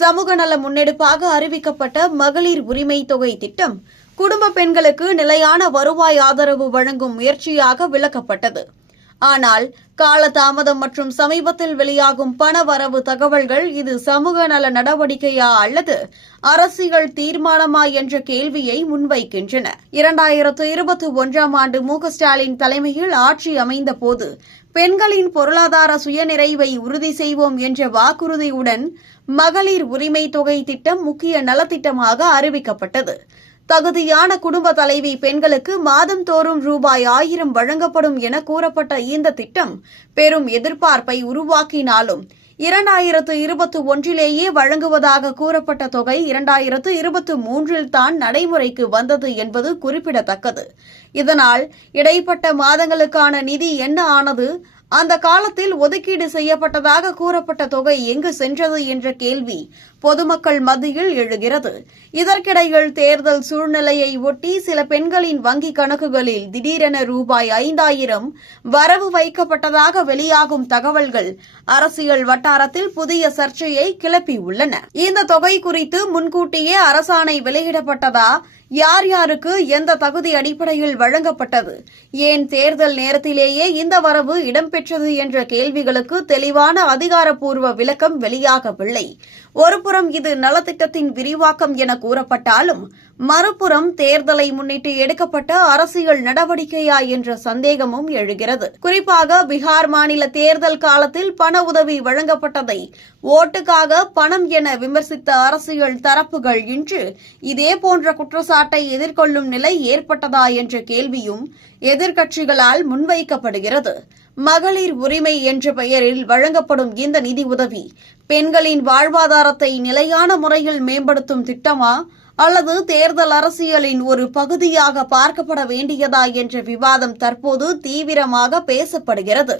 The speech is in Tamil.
சமூக நல முன்னெடுப்பாக அறிவிக்கப்பட்ட மகளிர் உரிமை தொகை திட்டம் குடும்ப பெண்களுக்கு நிலையான வருவாய் ஆதரவு வழங்கும் முயற்சியாக விளக்கப்பட்டது. ஆனால் காலதாமதம் மற்றும் சமீபத்தில் வெளியாகும் பணவரவு தகவல்கள் இது சமூக நல நடவடிக்கையா அல்லது அரசியல் தீர்மானமா என்ற கேள்வியை முன்வைக்கின்றன. 2021ஆம் ஆண்டு மு.க.ஸ்டாலின் தலைமையில் ஆட்சி அமைந்தபோது பெண்களின் பொருளாதார சுயநிறைவை உறுதி செய்வோம் என்ற வாக்குறுதியுடன் மகளிர் உரிமை தொகை திட்டம் முக்கிய நலத்திட்டமாக அறிவிக்கப்பட்டது. தகுதியான குடும்ப தலைவி பெண்களுக்கு மாதந்தோறும் ரூபாய் 1000 வழங்கப்படும் என கூறப்பட்ட இந்த திட்டம் பெரும் எதிர்பார்ப்பை உருவாக்கினாலும் 2021லேயே வழங்குவதாக கூறப்பட்ட தொகை 2023இல் தான் நடைமுறைக்கு வந்தது என்பது குறிப்பிடத்தக்கது. இதனால் இடைப்பட்ட மாதங்களுக்கான நிதி என்ன ஆனது, அந்த காலத்தில் ஒதுக்கீடு செய்யப்பட்டதாக கூறப்பட்ட தொகை எங்கு சென்றது என்ற கேள்வி பொதுமக்கள் மத்தியில் எழுகிறது. இதற்கிடையில் தேர்தல் சூழ்நிலையை ஒட்டி சில பெண்களின் வங்கிக் கணக்குகளில் திடீரென ரூபாய் 5000 வரவு வைக்கப்பட்டதாக வெளியாகும் தகவல்கள் அரசியல் வட்டாரத்தில் புதிய சர்ச்சையை கிளப்பியுள்ளன. இந்த தொகை குறித்து முன்கூட்டியே அரசாணை வெளியிடப்பட்டதா? யார் யாருக்கு எந்த தகுதி அடிப்படையில் வழங்கப்பட்டது? ஏன் தேர்தல் நேரத்திலேயே இந்த வரவு இடம்பெற்றது என்ற கேள்விகளுக்கு தெளிவான அதிகாரப்பூர்வ விளக்கம் வெளியாகவில்லை. ஒருபுறம் இது நலத்திட்டத்தின் விரிவாக்கம் என கூறப்பட்டாலும் மறுபுறம் தேர்தலை முன்னிட்டு எடுக்கப்பட்ட அரசியல் நடவடிக்கையா என்ற சந்தேகமும் எழுகிறது. குறிப்பாக பீகார் மாநில தேர்தல் காலத்தில் பண உதவி வழங்கப்பட்டதை ஓட்டுக்காக பணம் என விமர்சித்த அரசியல் தரப்புகள் இன்று இதேபோன்ற குற்றச்சாட்டை எதிர்கொள்ளும் நிலை ஏற்பட்டதா என்ற கேள்வியும் எதிர்க்கட்சிகளால் முன்வைக்கப்படுகிறது. மகளிர் உரிமை என்ற பெயரில் வழங்கப்படும் இந்த நிதி உதவி பெண்களின் வாழ்வாதாரத்தை நிலையான முறையில் மேம்படுத்தும் திட்டமா அல்லது தேர்தல் அரசியலின் ஒரு பகுதியாக பார்க்கப்பட வேண்டியதா என்ற விவாதம் தற்போது தீவிரமாக பேசப்படுகிறது.